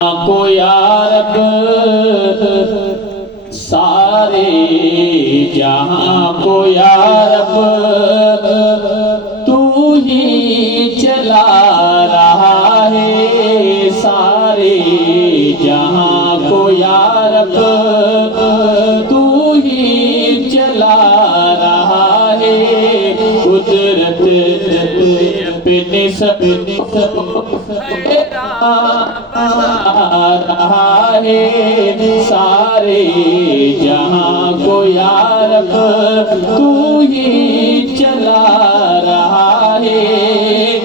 کو یا رب سارے جہاں کو یا رب تو ہی چلا رہا ہے، سارے جہاں کو یا رب تو ہی چلا رہا ہے، قدرت اپنے سب رہا ہے، سارے جہاں کو یا رب تو ہی چلا رہا ہے،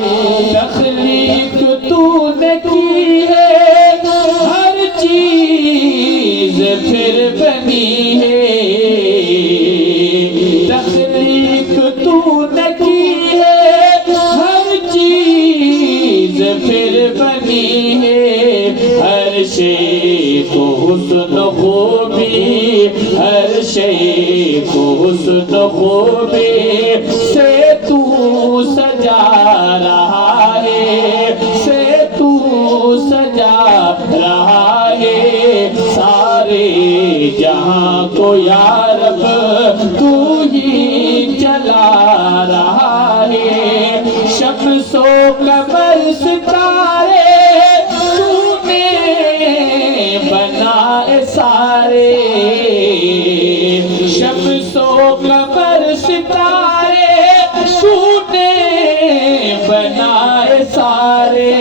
تخلیق تو نے کی ہے ہر چیز پھر بنی ہے، تخلیق تو نے کی ہے ہر چیز پھر بنی ہے، ہر شے کو حسن خوبی، ہر شے کو حسن خوبی سے تو سجا رہا ہے، سے تو سجا رہا ہے، سارے جہاں کو یا رب تو ہی چلا رہا ہے، شمس و قمر ستارے بنائے سارے، شمس و قمر ستارے تو نے بنائے سارے،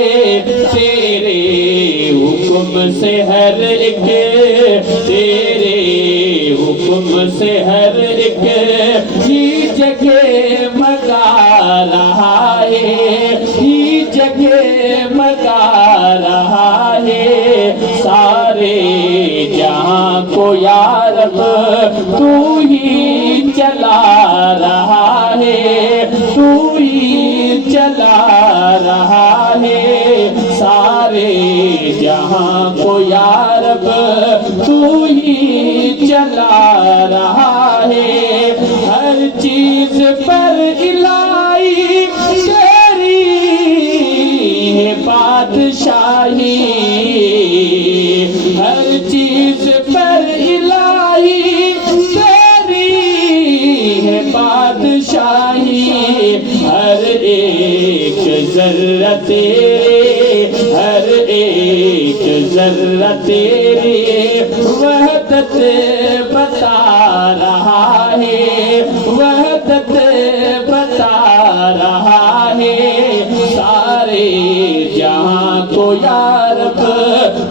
تیرے حکم سے ہر ایک، تیرے حکم سے ہر ایک ہی جگہ مگا رہا ہے، ہی جگہ مگا رہا ہے، سارے جہاں کو یا رب تو ہی چلا رہا ہے، تو ہی چلا رہا ہے، سارے جہاں کو یا رب تو ہی چلا رہا ہے، ہر چیز پر الہی تیری ہے بادشاہی، ہر چیز پر الہی تیری ہے بادشاہی، ہر ایک ذرہ تیرے، ہر ایک ذرہ تیرے وحدت بتا رہا ہے، وحدت بتا رہا ہے، سارے جہاں کو یا رب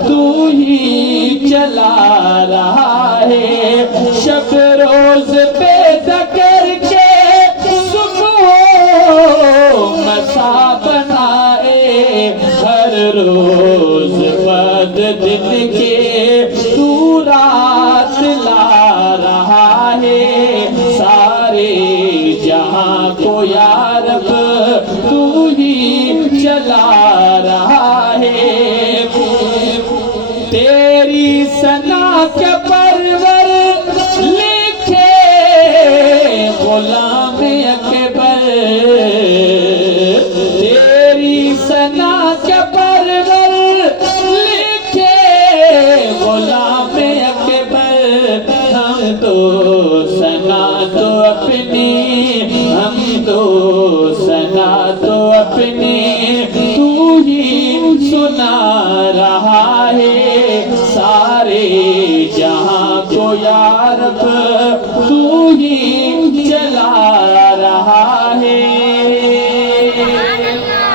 تو ہی چلا رہا ہے، شب روز پیدا کر کے صبح و مساء بنائے، ہر روز بعد دن کے تو رات لا رہا ہے، سارے جہاں کو یا رب تو ہی چلا رہا ہے، تیری ثنا کے پرور لکھے غلام اکبر، تیری ثنا کے پرور لکھے غلام اکبر، ہم تو ثنا تو اپنی، ہم تو ثنا تو اپنی تو ہی سنا رہا ہے، سارے جہاں کو یا رب